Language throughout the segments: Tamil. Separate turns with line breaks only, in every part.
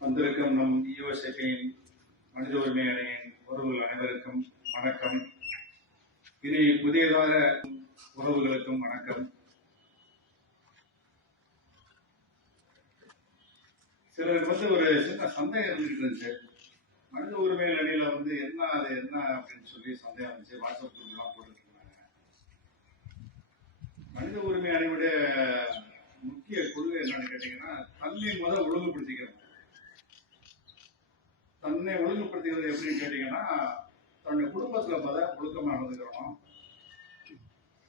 வந்திருக்கும் நம் ஈஓசெட்டியின் மனித உரிமை அணியின் உறவுகள் அனைவருக்கும் வணக்கம். இனி புதியதாக உறவுகளுக்கும் வணக்கம். சிலருக்கு வந்து ஒரு சின்ன சந்தேகம் இருந்துட்டு இருந்துச்சு. மனித உரிமைகள் அணியில வந்து என்ன அது என்ன அப்படின்னு சொல்லி சந்தேகம் இருந்துச்சு. வாட்ஸ்அப் குரூப்லாம் போட்டுட்டு இருந்தாங்க மனித உரிமை அணியுடைய முக்கிய கொள்கை என்னன்னு கேட்டீங்கன்னா தன்னை முதல் ஒழுங்குபடுத்திக்கிறது. தன்னை ஒழுங்குபடுத்துகிறது எப்படின்னு கேட்டீங்கன்னா தன்னுடைய குடும்பத்துல முத ஒழுக்கமா நடந்துக்கிறோம்.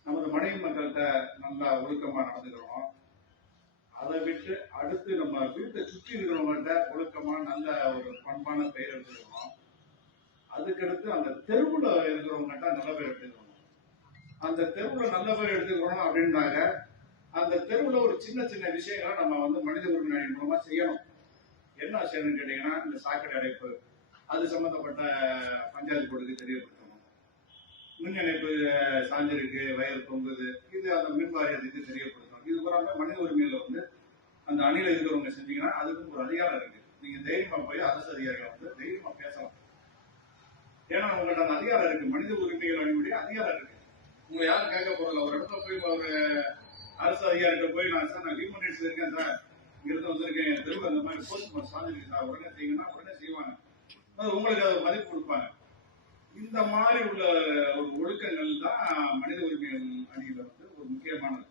நமது மனைவி மக்கள்கிட்ட நல்லா ஒழுக்கமா நடந்துக்கிறோம். அதை விட்டு அடுத்து நம்ம வீட்டை சுற்றி இருக்கிறவங்கள்ட்ட ஒழுக்கமா நல்ல ஒரு பண்பான பெயர் எடுத்துக்கிறோம். அதுக்கடுத்து அந்த தெருவுல இருக்கிறவங்கள்ட்ட நல்ல பேர் எடுத்துக்கிறோம். அந்த தெருவுல நல்ல பேர் எடுத்துக்கிறோம் அப்படின்னாக்க அந்த தெருவுல ஒரு சின்ன சின்ன விஷயங்களை நம்ம வந்து மனித உரிமை ஆணையம் மூலமா செய்யணும். என்ன செய்யணும்னு கேட்டீங்கன்னா இந்த சாக்கடை அடைப்பு அது சம்பந்தப்பட்ட பஞ்சாயத்து போர்டுக்கு தெரியப்படுத்தணும். மின் இணைப்பு சாஞ்சிருக்கு வயல் பொங்குது இது அந்த மின் வாரியத்துக்கு தெரியப்படுத்தணும். இது பூராமே மனித உரிமையில வந்து அந்த அணியில இருக்கிறவங்க செஞ்சீங்கன்னா அதுக்கும் ஒரு அதிகாரம் இருக்கு. நீங்க தைரியமா போய் அரசு அதிகாரிகளை வந்து தைரியமா பேசலாம் ஏன்னா உங்கள்ட்ட அந்த அதிகாரம் இருக்கு. மனித உரிமைகள் அணிபடி அதிகாரம் இருக்கு. உங்களை யாரும் கேட்க போறதில்ல. ஒரு இடத்துல போய் ஒரு அரசு அதிகாரிகிட்ட போய் நான் சார் நான் லீவ் பண்ணிட்டு இருக்கேன் சார். இங்கிருந்து வந்திருக்கேன். என் தெருவு அந்த மாதிரி போஸ்ட் சாஞ்சிருக்கு உடனே செய்யுங்கன்னா உடனே செய்வாங்க. அது உங்களுக்கு அது மதிப்பு கொடுப்பாங்க. இந்த மாதிரி உள்ள ஒரு ஒழுக்கங்கள் தான் மனித உரிமைகள் அணியில வந்து ஒரு முக்கியமானது.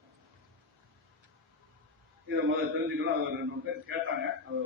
இதை முதல்ல தெரிஞ்சுக்கணும் அவர் ரெண்டு பேர் கேட்டாங்க. அதை